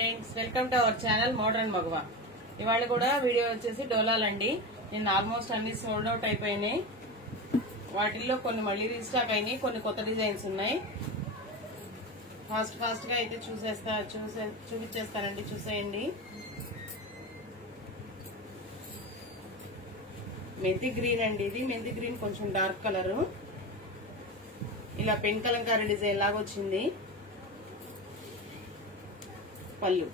Friends welcome to our channel modern మగవా. ఇవాళ కూడా వీడియో వచ్చేసి డోలాలండి. నిన్న ఆల్మోస్ట్ అన్ని సోల్డ్ అవుట్ అయిపోయినాయి. వాటిల్లో కొన్ని మళ్ళీ రీస్టాక్ అయినాయి, కొన్ని కొత్త డిజైన్స్ ఉన్నాయి. ఫాస్ట్ గా అయితే చూపించేస్తానండి, చూసేయండి. మెంతి గ్రీన్ అండి, ఇది మెంతి గ్రీన్ కొంచెం డార్క్ కలర్. ఇలా పెన్ కలంకారీ డిజైన్ లాగా వచ్చింది. పళ్ళు.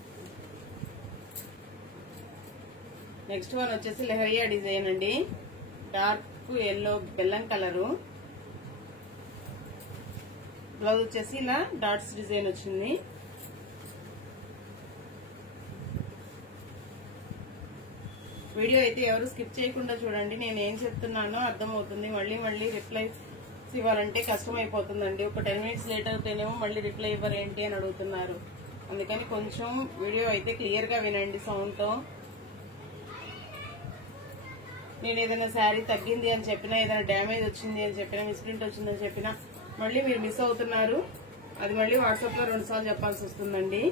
నెక్స్ట్ వన్ వచ్చేసి లెహరియా డిజైన్ అండి, డార్క్ ఎల్లో బెల్లం కలరు. బ్లౌజ్ వచ్చేసి ఇలా డాట్స్ డిజైన్ వచ్చింది. వీడియో అయితే ఎవరు స్కిప్ చేయకుండా చూడండి, నేను ఏం చెప్తున్నానో అర్థమవుతుంది. మళ్ళీ రిప్లైస్ ఇవ్వాలంటే కష్టం అయిపోతుందండి. ఒక 10 minutes లేట్ అవుతేనేమో మళ్ళీ రిప్లై ఇవ్వరేంటి అని అడుగుతున్నారు. అందుకని కొంచెం వీడియో అయితే క్లియర్ గా వినండి సౌండ్ తో. నేను ఏదైనా శారీ తగ్గింది అని చెప్పినా, ఏదైనా డ్యామేజ్ వచ్చింది అని చెప్పినా, మిస్ప్రింట్ వచ్చిందని చెప్పినా మళ్ళీ మీరు మిస్ అవుతున్నారు. అది మళ్ళీ వాట్సాప్ లో 2 సార్లు చెప్పాల్సి వస్తుందండి.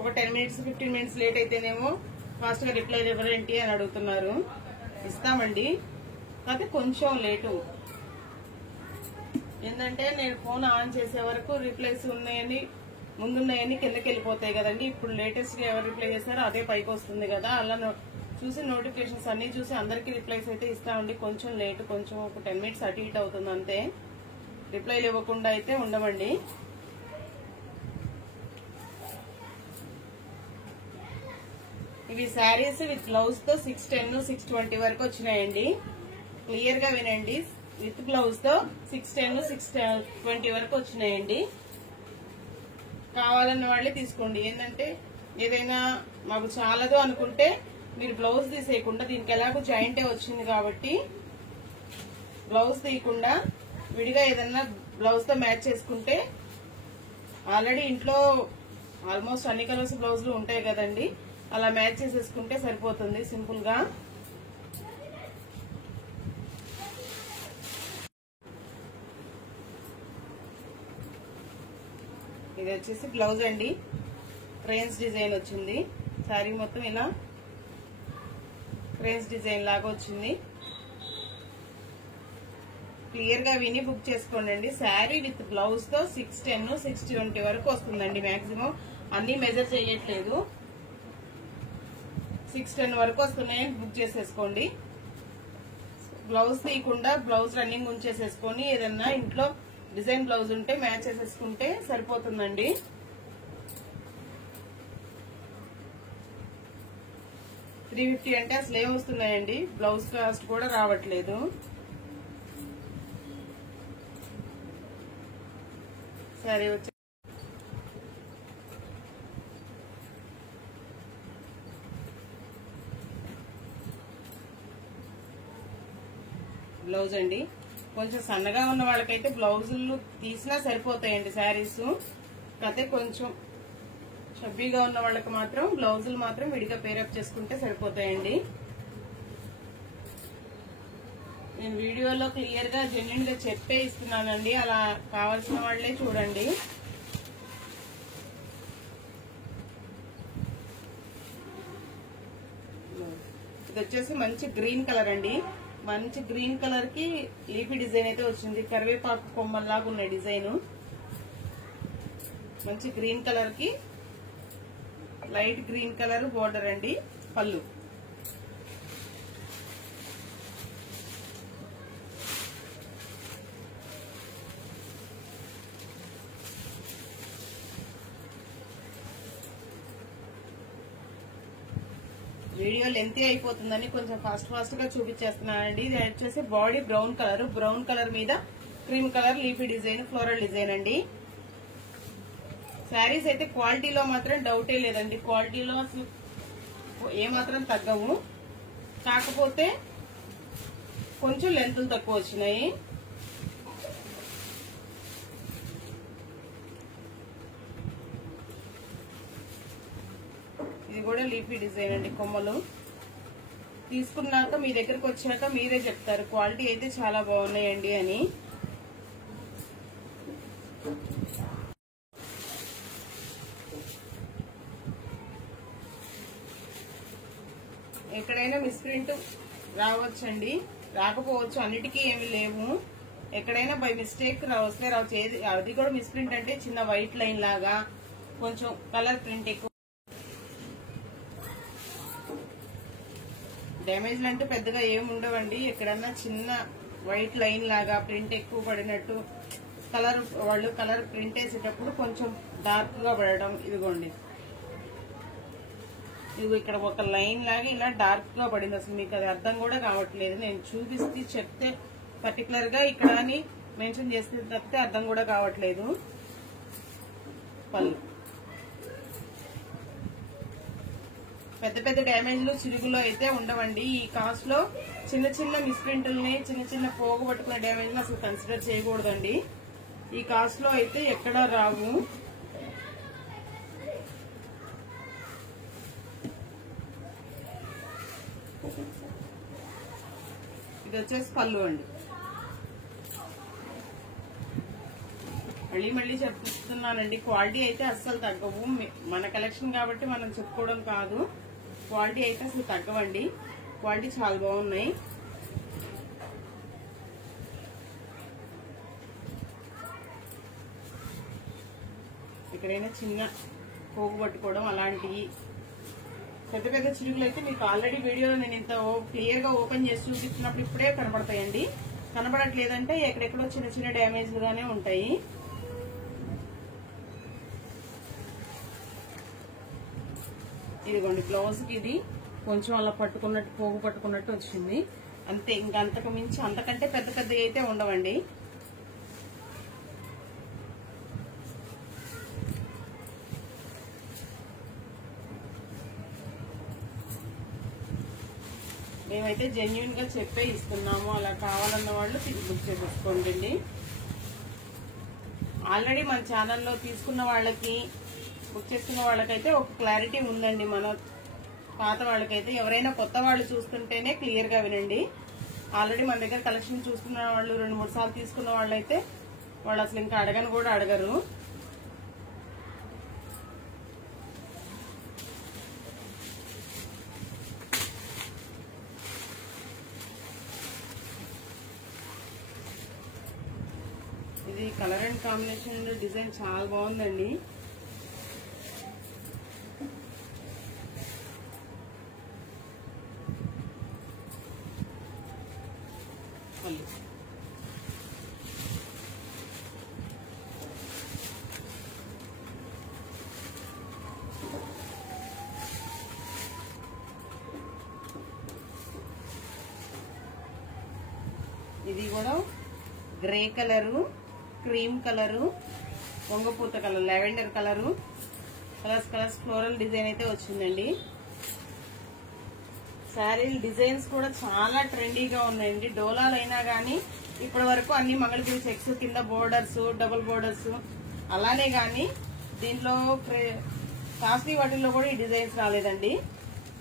ఒక 10 minutes 15 minutes లేట్ అయితేనేమో ఫాస్ట్ గా రిప్లై ఇవ్వరేంటి అని అడుగుతున్నారు. ఇస్తామండి, కాకపోతే కొంచెం లేటు. ఏంటంటే నేను ఫోన్ ఆన్ చేసే వరకు రిప్లైస్ ఉన్నాయని, ముందున్నాయని కిందకి వెళ్ళిపోతాయి కదండి. ఇప్పుడు లేటెస్ట్ గా ఎవరు రిప్లై చేస్తారో అదే పైకి వస్తుంది కదా. అలా చూసి నోటిఫికేషన్స్ అన్ని చూసి అందరికీ రిప్లైస్ అయితే ఇస్తామండి. కొంచెం లేట్, కొంచెం ఒక 10 minutes అటు ఇటు అవుతుంది అంతే. రిప్లైలు ఇవ్వకుండా అయితే ఉండమండి. ఇవి శారీస్ విత్ బ్లౌజ్ తో 610 620 వరకు వచ్చినాయండి. క్లియర్ గా వినండి. విత్ బ్లౌజ్ తో 610 620 వరకు వచ్చినాయండి. కావాలన్న వాళ్ళే తీసుకోండి. ఏంటంటే ఏదైనా మాకు చాలదు అనుకుంటే మీరు బ్లౌజ్ తీసేయకుండా, దీనికి ఎలాగో జాయింటే వచ్చింది కాబట్టి బ్లౌజ్ తీయకుండా విడిగా ఏదన్నా బ్లౌజ్ తో మ్యాచ్ చేసుకుంటే, ఆల్రెడీ ఇంట్లో ఆల్మోస్ట్ అన్ని కలర్స్ బ్లౌజులు ఉంటాయి కదండి, అలా మ్యాచ్ చేసేసుకుంటే సరిపోతుంది సింపుల్ గా. ఇది వచ్చేసి బ్లౌజ్ అండి, క్రేన్స్ డిజైన్ వచ్చింది. శారీ మొత్తం ఇలా క్రేన్స్ డిజైన్ లాగా వచ్చింది. క్లియర్ గా విని బుక్ చేసుకోండి. శారీ విత్ బ్లౌజ్ తో 610 620 వరకు వస్తుందండి. మాక్సిమం అన్ని మెజర్ చేయట్లేదు, 610 వరకు వస్తున్నాయని బుక్ చేసేసుకోండి. బ్లౌజ్ తీయకుండా బ్లౌజ్ రన్నింగ్ ఉంచేసేసుకొని ఏదన్నా ఇంట్లో డిజైన్ బ్లౌజ్ ఉంటే మ్యాచ్ చేసేసుకుంటే సరిపోతుందండి. $350 అంటే అసలు ఏం వస్తున్నాయండి, బ్లౌజ్ కాస్ట్ కూడా రావట్లేదు. సరే వచ్చి బ్లౌజ్ అండి. కొంచెం సన్నగా ఉన్న వాళ్ళకైతే బ్లౌజులు తీసినా సరిపోతాయండి శారీస్. కాకపోతే కొంచెం చబ్బీగా ఉన్న వాళ్ళకి మాత్రం బ్లౌజులు మాత్రం విడిగా పేరప్ చేసుకుంటే సరిపోతాయండి. నేను వీడియోలో క్లియర్ గా జెన్యున్ గా చెప్పే ఇస్తున్నానండి, అలా కావాల్సిన వాళ్లే చూడండి. ఇది వచ్చేసి మంచి గ్రీన్ కలర్ అండి. మంచి గ్రీన్ కలర్ కి లీఫీ డిజైన్ అయితే వచ్చింది. కరివేపాకు కొమ్మల్లాగా ఉన్న డిజైన్. మంచి గ్రీన్ కలర్ కి లైట్ గ్రీన్ కలర్ బోర్డర్ అండి. పళ్ళు. వీడియో లెంతీ అయిపోతుందని కొంచెం ఫాస్ట్ గా చూపించేస్తున్నానండి. ఇది వచ్చేసి బాడీ బ్రౌన్ కలర్ మీద cream colour leafy design, floral design అండి. శారీస్ అయితే క్వాలిటీలో మాత్రం డౌటే లేదండి, క్వాలిటీలో అసలు ఏమాత్రం తగ్గవు. కాకపోతే కొంచెం లెంతులు తక్కువ వచ్చినాయి. ఇది కూడా లీఫీ డిజైన్ అండి, కొమ్మలు. తీసుకున్నాక మీ దగ్గరకు వచ్చాక మీరే చెప్తారు క్వాలిటీ అయితే చాలా బాగున్నాయండి అని. ఎక్కడైనా మిస్ప్రింట్ రావచ్చండి, రాకపోవచ్చు, అన్నిటికీ ఏమి లేవు. ఎక్కడైనా బై మిస్టేక్ వస్తే రావచ్చు. అది కూడా మిస్ప్రింట్ అంటే చిన్న వైట్ లైన్ లాగా కొంచెం కలర్ ప్రింట్ ఎక్కువ. డ్యామేజ్లు అంటే పెద్దగా ఏమి ఉండవండి. ఎక్కడన్నా చిన్న వైట్ లైన్ లాగా ప్రింట్ ఎక్కువ పడినట్టు వాళ్ళు కలర్ ప్రింట్ వేసేటప్పుడు కొంచెం డార్క్ గా పడడం. ఇదిగోండి, ఇది ఇక్కడ ఒక లైన్ లాగా ఇలా డార్క్ గా పడింది. అసలు మీకు అది అర్థం కూడా కావట్లేదు. నేను చూపిస్తే చెప్తే పర్టికులర్ గా ఇక్కడ అని మెన్షన్ చేస్తే తప్పితే అర్థం కూడా కావట్లేదు. పళ్ళు పెద్ద పెద్ద డ్యామేజ్లు చిరుగులో అయితే ఉండవండి. ఈ కాస్ట్ లో చిన్న చిన్న మిస్ప్రింట్లని, చిన్న చిన్న పోగొట్టుకునే డ్యామేజ్లు అసలు కన్సిడర్ చేయకూడదండి. ఈ కాస్ట్ లో అయితే ఎక్కడా రావు. ఇది వచ్చేసి పళ్ళు అండి. మళ్ళీ చెప్తున్నానండి, క్వాలిటీ అయితే అస్సలు తగ్గవు. మన కలెక్షన్ కాబట్టి మనం చెప్పుకోవడం కాదు, క్వాలిటీ అయితే అసలు తగ్గవండి. క్వాలిటీ చాలా బాగున్నాయి. ఎక్కడైనా చిన్న పోగు పట్టుకోవడం అలాంటివి, పెద్ద పెద్ద చిరుగులు అయితే మీకు ఆల్రెడీ వీడియోలో నేను ఇంత క్లియర్ గా ఓపెన్ చేసి చూపిస్తున్నప్పుడు ఇప్పుడే కనబడతాయండి. కనబడట్లేదంటే ఎక్కడెక్కడో చిన్న చిన్న డ్యామేజ్లుగానే ఉంటాయి. ఇదిగోండి, బ్లౌజ్ కి ఇది కొంచెం అలా పట్టుకున్నట్టు, పోగు పట్టుకున్నట్టు వచ్చింది అంతే. ఇంకా అంతకు మించి అంతకంటే పెద్ద పెద్ద అయితే ఉండవండి. మేమైతే జెన్యున్ గా చెప్పే ఇస్తున్నాము. అలా కావాలన్న వాళ్ళు బుక్ చేసేసుకోండి. ఆల్రెడీ మన ఛానల్లో తీసుకున్న వాళ్ళకి, బుక్ చేసుకున్న వాళ్ళకైతే ఒక క్లారిటీ ఉందండి. మన పాత వాళ్ళకైతే, ఎవరైనా కొత్త వాళ్ళు చూస్తుంటేనే క్లియర్ గా వినండి. ఆల్రెడీ మన దగ్గర కలెక్షన్ చూస్తున్న వాళ్ళు 2-3 సార్లు తీసుకున్న వాళ్ళు అయితే వాళ్ళు అసలు ఇంకా అడగను కూడా అడగరు. ఇది కలర్ అండ్ కాంబినేషన్ డిజైన్ చాలా బాగుందండి. ఇది కూడా గ్రే కలరు, క్రీమ్ కలరు, వంగపూత colour, lavender colour, colours floral design అయితే వచ్చిందండి. శారీ డిజైన్స్ కూడా చాలా ట్రెండీగా ఉన్నాయండి. డోలాలు అయినా గానీ ఇప్పటి వరకు అన్ని మంగళగిరి చెక్స్, కింద బోర్డర్స్, డబుల్ బోర్డర్స్ అలానే గానీ దీంట్లో కాస్ట్లీ వాటిల్లో కూడా ఈ డిజైన్స్ రాలేదండి.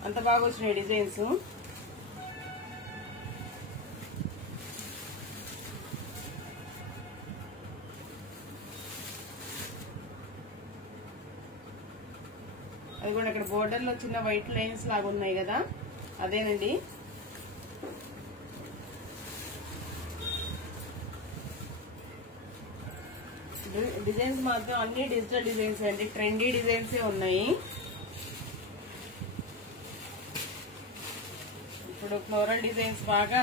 అంత బాగా వచ్చినాయి డిజైన్స్. అది కూడా ఇక్కడ బోర్డర్ లో చిన్న వైట్ లైన్స్ లాగా ఉన్నాయి కదా, అదేనండి. డిజైన్స్ మాత్రం అన్ని డిజిటల్ డిజైన్స్ అండి, ట్రెండీ డిజైన్స్ ఉన్నాయి. ఇప్పుడు ఫ్లోరల్ డిజైన్స్ బాగా,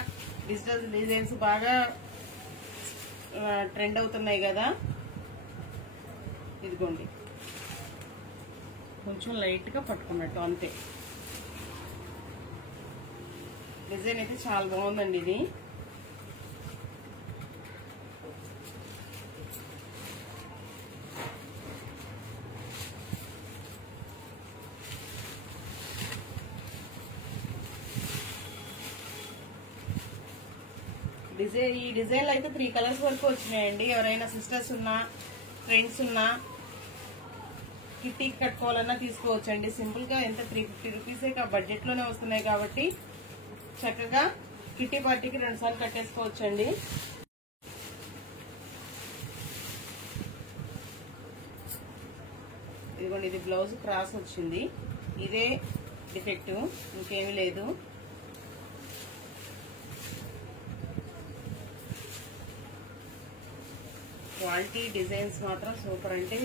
డిజిటల్ డిజైన్స్ బాగా ట్రెండ్ అవుతున్నాయి కదా. ఇదిగోండి, కొంచెం లైట్ గా పట్టుకున్నట్టు అంతే. డిజైన్ అయితే చాలా బాగుందండి. ఇది ఈ డిజైన్ లో అయితే 3 కలర్స్ వరకు వచ్చినాయండి. ఎవరైనా సిస్టర్స్ ఉన్నా, ఫ్రెండ్స్ ఉన్నా, కిట్టీకి కట్టుకోవాలన్నా తీసుకోవచ్చండి. సింపుల్ గా ఎంత 350 రూపీసే బడ్జెట్ లోనే వస్తున్నాయి కాబట్టి చక్కగా కిట్టి పార్టీకి 2 సార్లు కట్టేసుకోవచ్చండి. ఇదిగోండి, ఇది బ్లౌజ్ క్రాస్ వచ్చింది. ఇదే డిఫెక్ట్, ఇంకేమీ లేదు. క్వాలిటీ డిజైన్స్ మాత్రం సూపర్. అంటే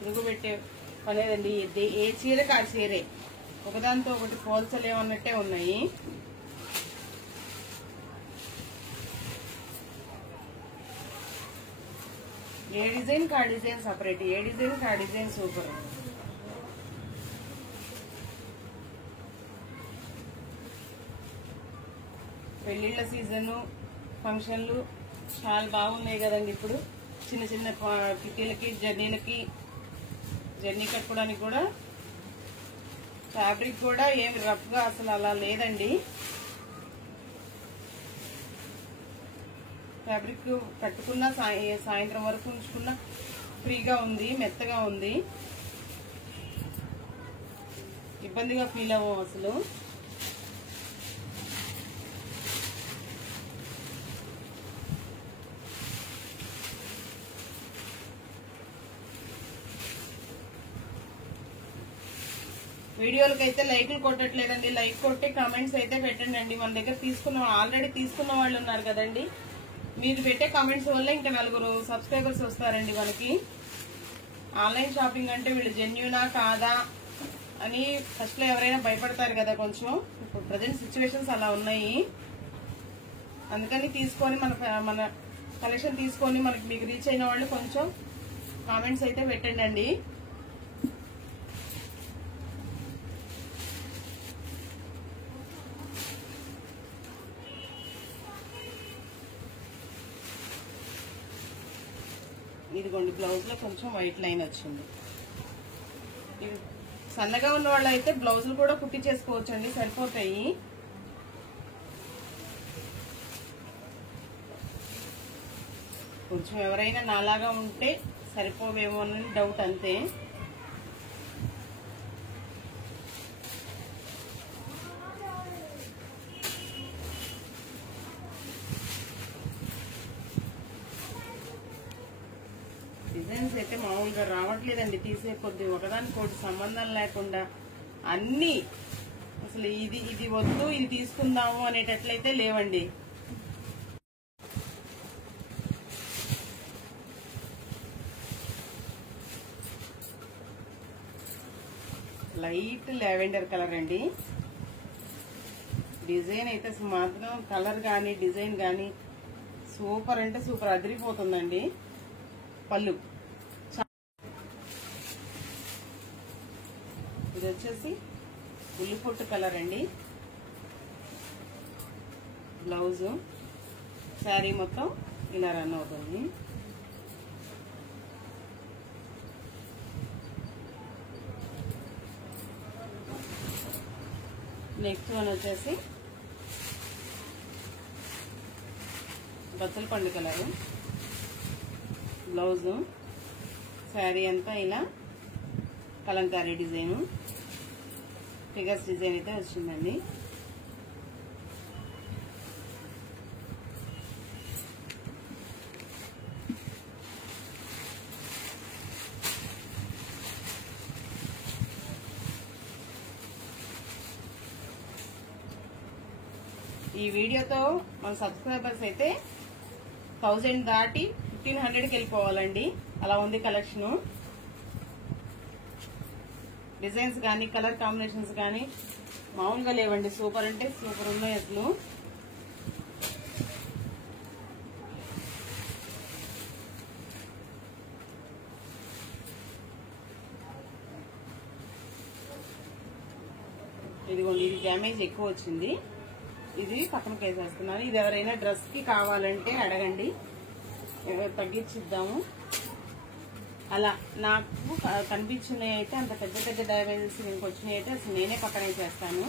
తిరుగు పెట్టే పనేదండి. ఏ చీరకు ఆ చీరే, ఒకదాంతో ఒకటి పోల్చలేమన్నట్టే ఉన్నాయి. ఏ డిజైన్ కా డిజైన్ సపరేట్, ఏ డిజైన్ కా డిజైన్ సూపర్. పెళ్లిళ్ళ సీజను, ఫంక్షన్లు చాలా బాగున్నాయి కదండి. ఇప్పుడు చిన్న చిన్న కిటీలకి, జర్నీ కట్టుకోవడానికి కూడా ఫ్యాబ్రిక్ కూడా ఏమి రఫ్ గా అసలు అలా లేదండి. ఫ్యాబ్రిక్ కట్టుకున్నా సాయంత్రం వరకు ఉంచుకున్నా ఫ్రీగా ఉంది, మెత్తగా ఉంది, ఇబ్బందిగా ఫీల్ అవ్వం అసలు. వీడియోలకైతే లైకులు కొట్టట్లేదండి. లైక్ కొట్టి కామెంట్స్ అయితే పెట్టండి. మన దగ్గర ఆల్రెడీ తీసుకున్న వాళ్ళు ఉన్నారు కదండి. మీరు పెట్టే కామెంట్స్ వల్ల ఇంకా 4 సబ్స్క్రైబర్స్ వస్తారండి మనకి. ఆన్లైన్ షాపింగ్ అంటే వీళ్ళు జెన్యూనా కాదా అని ఫస్ట్ లో ఎవరైనా భయపడతారు కదా కొంచెం. ఇప్పుడు ప్రజెంట్ సిచ్యువేషన్స్ అలా ఉన్నాయి. అందుకని తీసుకొని మన కలెక్షన్ తీసుకొని మీకు రీచ్ అయిన వాళ్ళు కొంచెం కామెంట్స్ అయితే పెట్టండి. ఇదిగోండి, బ్లౌజ్ లో కొంచెం వైట్ లైన్ వచ్చింది. సన్నగా ఉన్న వాళ్ళు అయితే బ్లౌజులు కూడా కుట్టి చేసుకోవచ్చండి, సరిపోతాయి. కొంచెం ఎవరైనా నాలాగా ఉంటే సరిపోవేమో అని డౌట్ అంతే. డిజైన్స్ అయితే మామూలుగా రావట్లేదండి. తీసే కొద్ది ఒకదానికోటి సంబంధం లేకుండా అన్ని అసలు ఇది వద్దు ఇది తీసుకుందాము అనేటట్లయితే లేవండి. లైట్ లావెండర్ కలర్ అండి. డిజైన్ అయితే మాత్రం కలర్ గానీ డిజైన్ గానీ సూపర్ అంటే సూపర్, అదిరిపోతుందండి. పళ్ళు ఇది వచ్చేసి ఉల్లిపొట్టు కలర్ అండి. బ్లౌజు శారీ మొత్తం ఇలా రన్ అవుతుంది. నెక్స్ట్ వన్ వచ్చేసి బచ్చల పండు కలరు. బ్లౌజు శారీ అంతా ఇలా కలంకారీ డిజైన్, ఫిగర్స్ డిజైన్ అయితే వచ్చిందండి. ఈ వీడియోతో మన సబ్స్క్రైబర్స్ అయితే 1000 దాటి 1500కి వెళ్ళిపోవాలండి. అలా ఉంది కలెక్షన్. డిజైన్స్ కానీ కలర్ కాంబినేషన్స్ కానీ మామూలుగా లేవండి. సూపర్ అంటే సూపర్ ఉన్నాయి అసలు. ఇదిగోండి, ఇది డ్యామేజ్ ఎక్కువ వచ్చింది, ఇది పక్కనకి వేసేస్తున్నాను. ఇది ఎవరైనా డ్రెస్ కి కావాలంటే అడగండి, తగ్గించిద్దాము. అలా నాకు కనిపించినవి అయితే అంత పెద్ద పెద్ద డ్యామేజెస్ ఇంకొచ్చినాయి వచ్చినాయి అయితే అసలు నేనే పక్కనే చేస్తాను.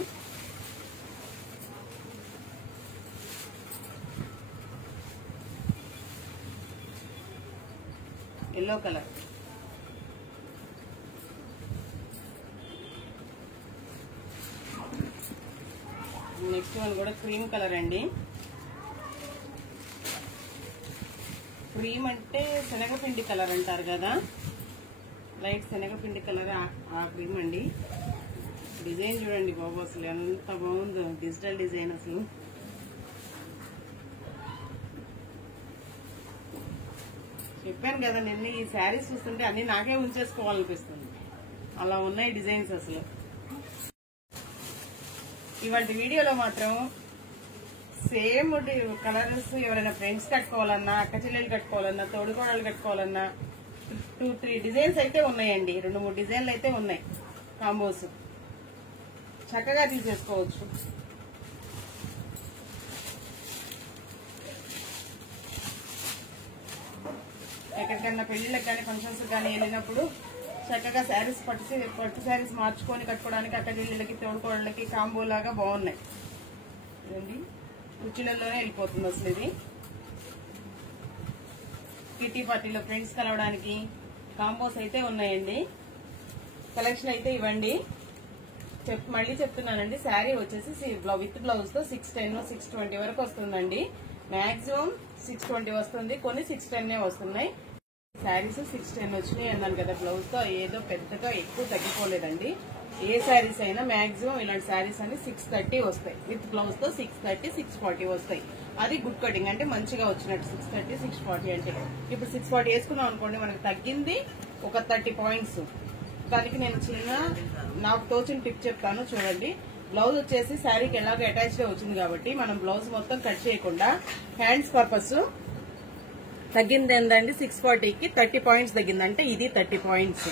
ఎల్లో కలర్, నెక్స్ట్ వన్ కూడా క్రీమ్ కలర్ అండి. క్రీమ్ అంటే శనగపిండి కలర్ అంటారు కదా, లైట్ శనగపిండి కలర్ ఆ క్రీమ్ అండి. డిజైన్ చూడండి బాబు, అసలు ఎంత బాగుందో డిజిటల్ డిజైన్. అసలు చెప్పాను కదా నిన్న, ఈ శారీస్ చూస్తుంటే అన్ని నాకే ఉంచేసుకోవాలనిపిస్తుంది, అలా ఉన్నాయి డిజైన్స్. అసలు ఇవాళ వీడియోలో మాత్రం సేమ్ కలర్స్ ఎవరైనా ఫ్రెండ్స్ కట్టుకోవాలన్నా, అక్క చెల్లెలు కట్టుకోవాలన్నా, తోడుకోడలు కట్టుకోవాలన్నా 2-3 డిజైన్స్ అయితే ఉన్నాయండి. 2-3 డిజైన్లు అయితే ఉన్నాయి. కాంబోస్ చక్కగా తీసేసుకోవచ్చు. ఎక్కడికన్నా పెళ్లిళ్ళకి కానీ ఫంక్షన్స్ కానీ వెళ్ళినప్పుడు చక్కగా శారీస్ పట్టు శారీస్ మార్చుకొని కట్టుకోవడానికి అక్క చెల్లెళ్ళకి, తోడుకోడలకి కాంబో లాగా బాగున్నాయి. ఇదండి కుర్చీలలోనే వెళ్ళిపోతుంది అసలు. ఇది కిటీ పార్టీలో ఫ్రెండ్స్ కలవడానికి కాంబోస్ అయితే ఉన్నాయండి. కలెక్షన్ అయితే ఇవ్వండి. మళ్ళీ చెప్తున్నానండి, శారీ వచ్చేసి విత్ బ్లౌజ్ తో 610, 620 వరకు వస్తుందండి. మాక్సిమం 620 వస్తుంది, కొన్ని 610 వస్తున్నాయి. శారీస్ 610 వచ్చినాయి అన్నాను కదా బ్లౌజ్ తో. ఏదో పెద్దగా ఎక్కువ తగ్గిపోలేదండి. ఏ శారీస్ అయినా మాక్సిమం ఇలాంటి శారీస్ అన్ని 630 వస్తాయి. విత్ బ్లౌజ్ తో 630, 640 వస్తాయి. అది గుడ్ కటింగ్ అంటే మంచిగా వచ్చినట్టు. 630, 640 అంటే ఇప్పుడు 640 వేసుకున్నాం అనుకోండి, మనకు తగ్గింది ఒక 30 పాయింట్స్. దానికి నేను నాకు తోచిన టిప్ చెప్తాను చూడండి. బ్లౌజ్ వచ్చేసి శారీకి ఎలాగో అటాచ్డ్ వచ్చింది కాబట్టి మనం బ్లౌజ్ మొత్తం కట్ చేయకుండా హ్యాండ్స్ పర్పస్ తగ్గింది ఏందండి, 640కి 30 పాయింట్స్ తగ్గిందంటే ఇది 30 పాయింట్స్.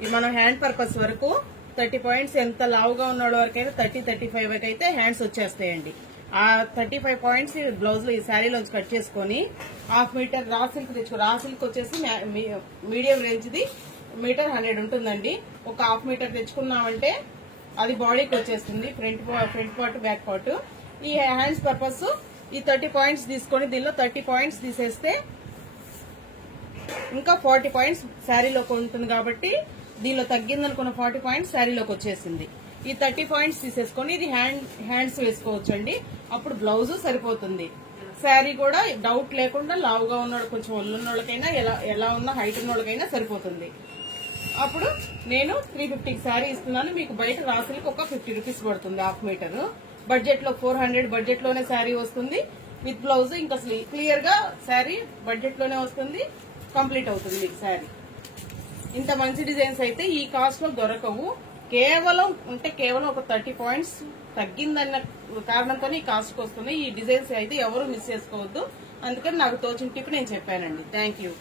ఇది మనం హ్యాండ్ పర్పస్ వరకు 30 పాయింట్స్, ఎంత లావుగా ఉన్న వరకైనా 30-35 వరకు అయితే హ్యాండ్స్ వచ్చేస్తాయండి. ఆ 35 పాయింట్స్ బ్లౌజ్ లో ఈ శారీలోంచి కట్ చేసుకుని 1/2 మీటర్ రా సిల్క్ తెచ్చుకో. రా సిల్క్ వచ్చేసి మీడియం రేంజ్ ది మీటర్ 100 ఉంటుందండి. ఒక 1/2 మీటర్ తెచ్చుకున్నామంటే అది బాడీకి వచ్చేస్తుంది, ఫ్రంట్ పార్ట్ బ్యాక్ పార్ట్. ఈ హ్యాండ్స్ పర్పస్ ఈ 30 పాయింట్స్ తీసుకొని దీనిలో 30 పాయింట్స్ తీసేస్తే ఇంకా 40 పాయింట్స్ శారీలోకి ఉంటుంది కాబట్టి దీనిలో తగ్గిందనుకున్న 40 పాయింట్స్ శారీలోకి వచ్చేసింది. ఈ 30 పాయింట్స్ తీసేసుకొని ఇది హ్యాండ్స్ వేసుకోవచ్చు అండి. అప్పుడు బ్లౌజ్ సరిపోతుంది. శారీ కూడా డౌట్ లేకుండా లావుగా ఉన్నాడు, కొంచెం ఒళ్ళున్నోళ్ళకైనా ఎలా ఉన్న హైట్ ఉన్నోళ్ళకైనా సరిపోతుంది. అప్పుడు నేను 350 శారీ ఇస్తున్నాను. మీకు బయట రాసులకి ఒక 50 రూపీస్ పడుతుంది 1/2 మీటర్. బడ్జెట్ లో 400 బడ్జెట్ లోనే శారీ వస్తుంది. విత్ బ్లౌజ్ ఇంకా క్లియర్ గా శారీ బడ్జెట్ లోనే వస్తుంది, కంప్లీట్ అవుతుంది మీకు శారీ. ఇంత మంచి డిజైన్స్ అయితే ఈ కాస్ట్ లో దొరకవు. కేవలం ఒక 30 పాయింట్స్ తగ్గిందన్న కారణంతోనే ఈ కాస్ట్ కి వస్తుంది. ఈ డిజైన్స్ అయితే ఎవరు మిస్ చేసుకోవద్దు. అందుకని నాకు తోచిన టిప్ నేను చెప్పానండి. Thank you.